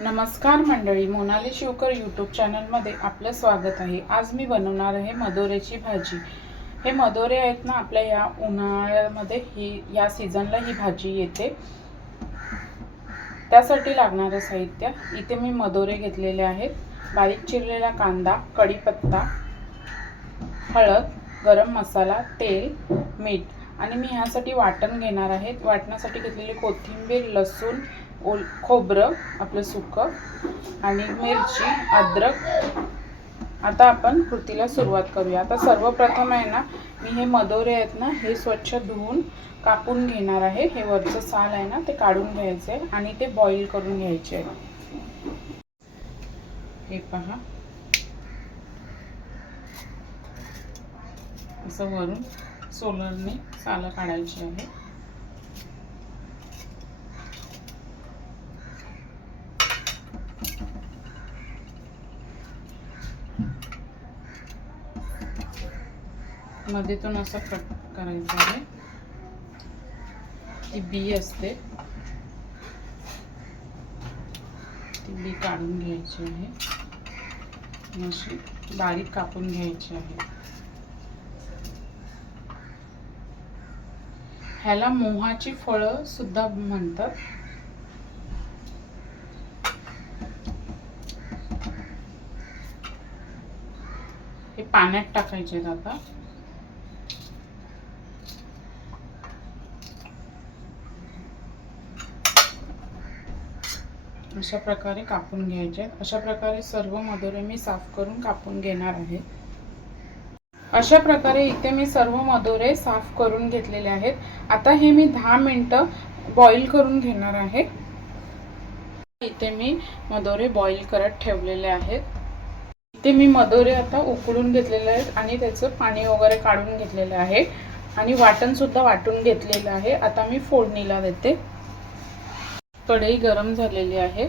नमस्कार मंडळी मोनाली शिवकर यूट्यूब चॅनलमध्ये आपलं स्वागत आहे. आज मी बनवणार आहे मदोऱ्याची भाजी. हे मदोरे आहेत ना आपल्या या उन्हाळ्यामध्ये ही या सीझनला ही भाजी येते. त्यासाठी लागणारं साहित्य. इथे मी मदोरे घेतलेले आहेत. बारीक चिरलेला कांदा कढीपत्ता हळद गरम मसाला तेल मीठ. आणि मी ह्यासाठी वाटण घेणार आहे. वाटण्यासाठी घेतलेली कोथिंबीर लसूण ओल खोबरं आपलं सुकं आणि मिरची अद्रक. आता आपण कृतीला सुरुवात करूया. आता सर्वप्रथम आहे ना मी हे मदोरे आहेत ना हे स्वच्छ धुवून कापून घेणार आहे. हे वरचं साल आहे ना ते काढून घ्यायचे आहे आणि ते बॉईल करून घ्यायचे आहे. हे पहा. असं वरून सोलरने सालं काढायची आहे. मध्येतून असं कट करायचं आहे. ती बी असते. ती बी काढून घ्यायची आहे. अशी बारीक कापून घ्यायची आहे. ह्याला मोहाची फळं सुद्धा म्हणतात. हे पाण्यात टाकायचे आहेत आता. अशा प्रकारे कापून घ्यायचे आहेत? अशा प्रकारे सर्व मधुरे मी साफ करून कापून घेणार आहे? अशा प्रकारे इथे मी सर्व मधुरे साफ करून घेतलेले आहेत? आता हे मी दहा मिनटं बॉईल करून घेणार आहे. इथे मी मधुरे बॉईल करत ठेवलेले आहेत. इथे मी मधुरे आता उकळून घेतलेले आहेत आणि त्याचं पाणी वगैरे काढून घेतलेलं आहे. आणि वाटण सुद्धा वाटून घेतलेलं आहे. आता मी फोडणीला देते. कढई गरम झालेली आहे.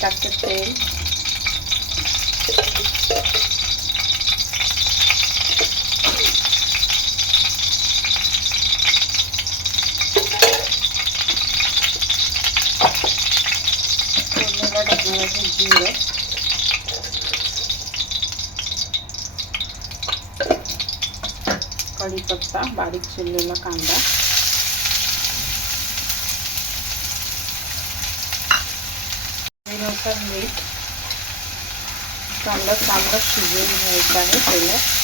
टाकते तेल. फोडणीला टाकणार जिरं. कढीपत्ता बारीक चिरलेला कांदा. चवीनुसार मीठ. कांदा चांगला शिजवून घ्यायचा आहे तेलात.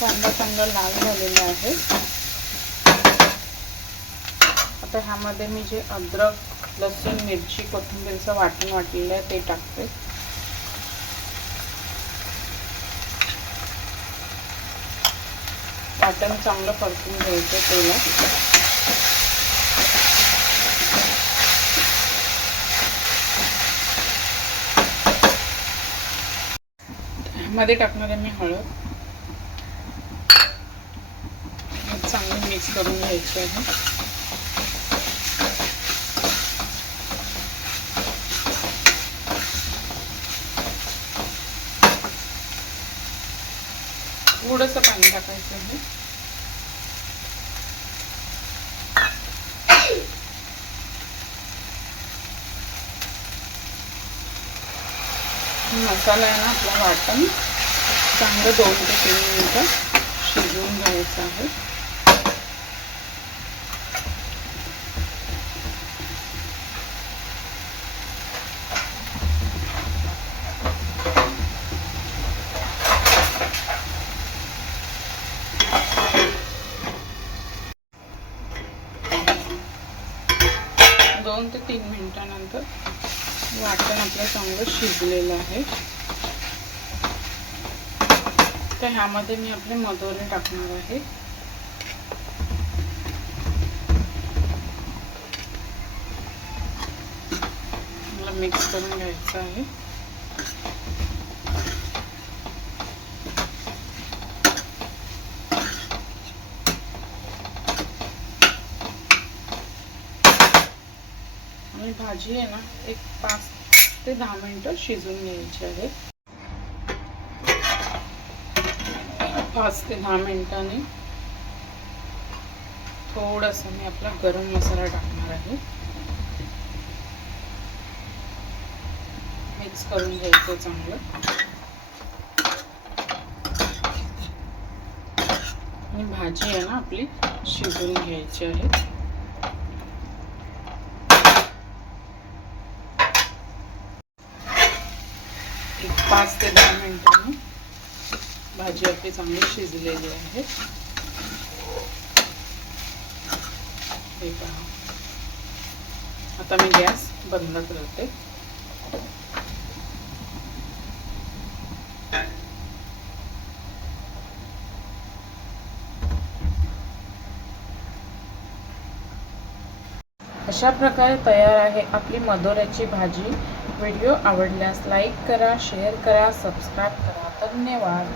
कांदा चांगला लाल झालेला आहे. आता ह्यामध्ये मी जे अद्रक लसूण मिरची कोथिंबीरचं वाटण वाटलेलं आहे ते टाकते. वाटण चांगलं परतून घ्यायचं तेलात. मध्ये टाकणार आहे मी हळद. चांगली मिक्स करून घ्यायची आहे. थोडंसं पाणी टाकायचं आहे. मसाला आहे ना आपला वाटण. चांगलं दोन ते तीन मिनटं शिजवून घ्यायचं आहे. दोन ते तीन मिनिटानंतर वाटण आपलं चांगलं शिजलेलं आहे. तर ह्यामध्ये मी आपले मदोरे टाकणार आहे. मला मिक्स करून घ्यायचं आहे आणि भाजी आहे ना एक पाच ते दहा मिनटं शिजून घ्यायची आहे. पाच ते दहा मिनिटांनी थोडासा मी आपला गरम मसाला टाकणार आहे. मिक्स करून घ्यायचं चांगलं. आणि भाजी आहे ना आपली शिजवून घ्यायची आहे. एक पाच ते दहा मिनिटांनी भाजी आपली चांगली शिजलेली आहे. हे पहा. आता मी गॅस बंद करते. अशा प्रकारे तयार आहे आपली मदोऱ्याची भाजी. व्हिडिओ आवडल्यास लाईक करा शेअर करा सबस्क्राईब करा. धन्यवाद.